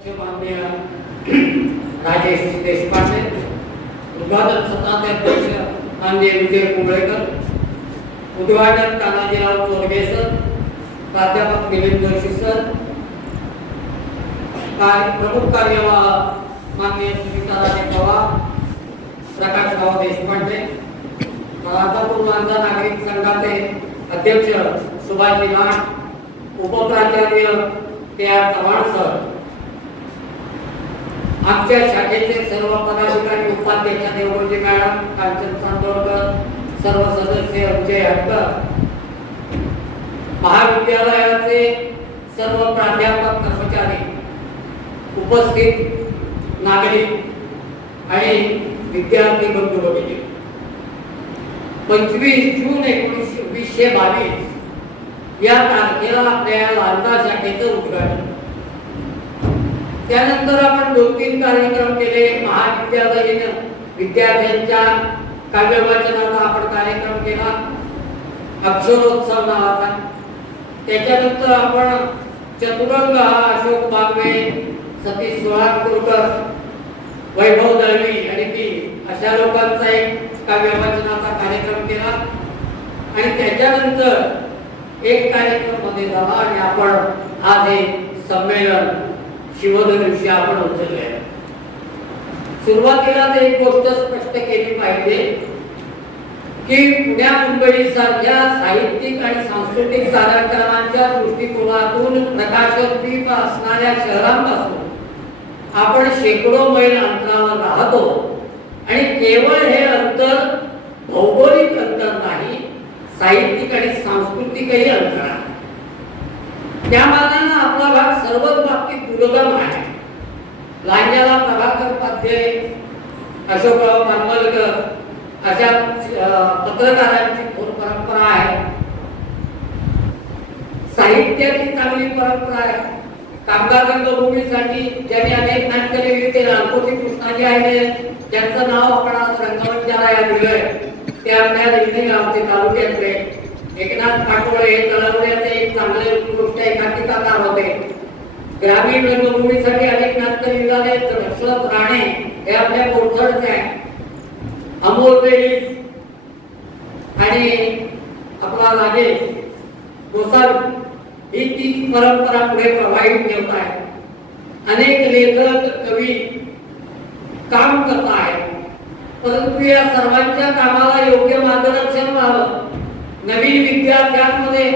माननीय राजेश देशपांडे उद्घाटन सत्राचे अध्यक्ष माननीय विजय कुंबळेकर उद्घाटन तानाजीराव चोरगे सर प्राध्यापक मिलिंद जोशी सर कार्य प्रमुख कार्यवाह माननीय सुनीता राजे पवार प्रकाशराव देशपांडे राजापूर मांजा नागरिक संघाचे अध्यक्ष सुभाषजी लाड उपप्राचार्य के आर चव्हाण सर आमच्या शाखेचे सर्व पदाधिकारी उपाध्यक्ष देवगुरुजी मॅडम कांचन चांदोरकर सर्व सदस्य अजय हटकर महाविद्यालयाचे सर्व प्राध्यापक कर्मचारी उपस्थित नागरिक आणि विद्यार्थी बंधू भगिनी पंचवीस जून एकोणीसशे वीसशे बावीस या तारखेला आपल्या लालदा शाखेचं उद्घाटन. त्यानंतर आपण दोन तीन कार्यक्रम केले. महाविद्यालयीन विद्यार्थ्यांच्या काव्य वाचनाचा आपण कार्यक्रम केला. अक्षरोत्सव नावाचा. त्याच्यानंतर आपण चतुरंग हा अशोक बागवे सतीश सोळापूरकर वैभव दळवी आणि ती अशा लोकांचा एक काव्य वाचनाचा कार्यक्रम केला. आणि त्याच्यानंतर एक कार्यक्रममध्ये झाला आणि आपण आज हे संमेलन शिवधनुष्य आपण उचलले सुरुवातीला तर एक गोष्ट स्पष्ट केली पाहिजे की पुण्या मुंबई सारख्या साहित्यिक आणि सांस्कृतिक कार्यक्रमांच्या दृष्टिकोनातून प्रकाशद्वीप असणाऱ्या शहरांपासून आपण शेकडो मैल अंतरावर राहतो आणि केवळ हे अंतर भौगोलिक अंतर नाही साहित्यिक आणि सांस्कृतिकही अंतर आहे. त्या मानानं आपला भाग सर्वच बाबतीत कृतम आहे. लांजाला प्रभाकर पाध्ये अशोकराव मानमलकर अशा पत्रकारांची थोर परंपरा आहे. साहित्याची चांगली परंपरा आहे. कामगार रंगभूमीसाठी ज्यांनी अनेक नाटक लिहिली ते लालकोटी कृष्णाजी आहे ज्यांचं नाव आपण आज रंगमंचाला या दिलंय ते आपल्या रिंगणी गावचे तालुक्यातले. एकनाथ पाटोळे हे तळवण्याचे एक चांगले उत्कृष्ट एकांकिकाकार होते. ग्रामीण रंगभूमीसाठी अनेक नाटकं तर दशरथ राणे हे आपल्या कोथळचे आहे अमोल बेडीस आणि आपला राजेश गोसावी ही तीच परंपरा पुढे प्रवाहित ठेवत आहे अनेक लेखक कवी काम करत आहेत. परंतु या सर्वांच्या कामाला योग्य मार्गदर्शन व्हावं. नवीन विद्यार्थ्यांमध्ये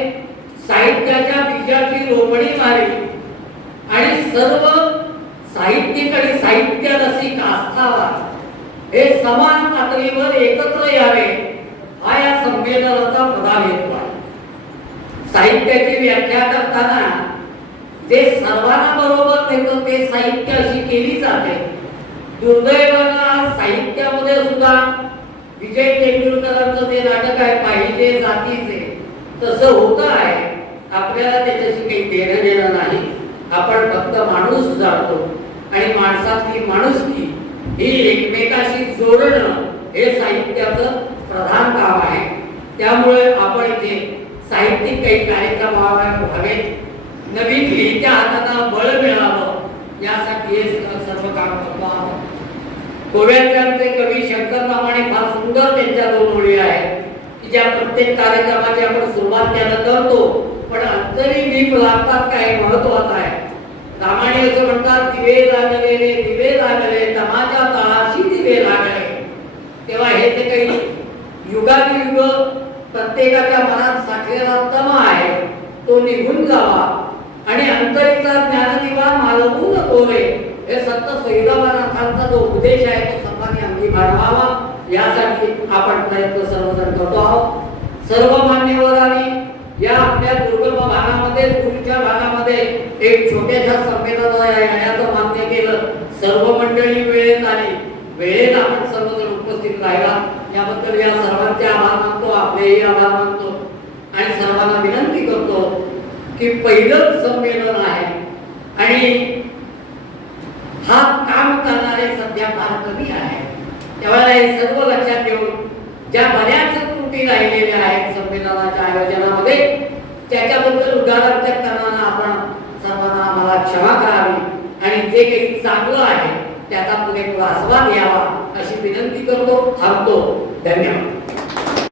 साहित्याच्या बीजाची रोपणी व्हावी. आणि सर्व साहित्यिक आणि साहित्य रसिक आस्थावा हे समान पातळीवर एकत्र यावे हा या संमेलनाचा प्रधान हेतू आहे. साहित्याची व्याख्या करताना जे सर्वांना बरोबर नेतं ते साहित्य अशी केली जाते. दुर्दैवानं साहित्यामध्ये सुद्धा विजय तेंडुलकरांचं जे नाटक आहे पाहिजे जातीचे तसं होतं आहे. आपल्याला त्याच्याशी काही देणं देणं नाही. आपण फक्त माणूस जाणतो आणि माणसातली माणुसकी ही एकमेकाशी जोडणं हे साहित्याचं प्रधान काम आहे. त्यामुळे आपण इथे साहित्यिक काही कार्यक्रम व्हावेत नवीन लिहित्या हाताना बळ मिळावं यासाठी हे सर्व काम करतो आहोत. गोव्याचे कवी शंकर मामाने फार सुंदर त्यांच्या दोन ओळी आहेत की ज्या प्रत्येक कार्यक्रमाची आपण सुरुवात त्याला करतो पण अंतरी दीप लागतात काय महत्वाचं आहे? म्हणतात दिवे लागले रे दिवे लागले तमाच्या तळाशी दिवे लागले. तेव्हा हे जे काही युगानुयुग प्रत्येकाच्या मनात साठलेला तमा आहे तो निघून जावा. आणि अंतरीचा ज्ञानदिवा मालवून कोरे हे संत सैदाबानाथांचा जो उपदेश आहे तो सर्वांनी अंगी बाळगावा यासाठी आपण प्रयत्न सर्वजण करतो आहोत. सर्व मान्यवरांनी या आपल्या दुर्गम भागामध्ये पूर्वीच्या भागामध्ये एक छोट्याशा संमेलनाला येण्याचं मान्य केलं. सर्व मंडळी वेळेत आली. वेळेत आपण सर्वजण उपस्थित राहिला. याबद्दल या सर्वांचे आभार मानतो आपलेही आभार मानतो. आणि सर्वांना विनंती करतो की पहिलंच संमेलन आहे. आणि हा काम करणारे सध्या फार कमी आहे त्यावेळेला हे सर्व लक्षात घेऊन ज्या बऱ्याच त्रुटी राहिलेल्या आहेत संमेलनाच्या आयोजनामध्ये त्याच्याबद्दल उदाहरण करताना आपण सर्वांना आम्हाला क्षमा करावी. आणि जे काही चांगलं आहे त्याचा पुरेपूर आस्वाद घ्यावा अशी विनंती करतो. थांबतो. धन्यवाद.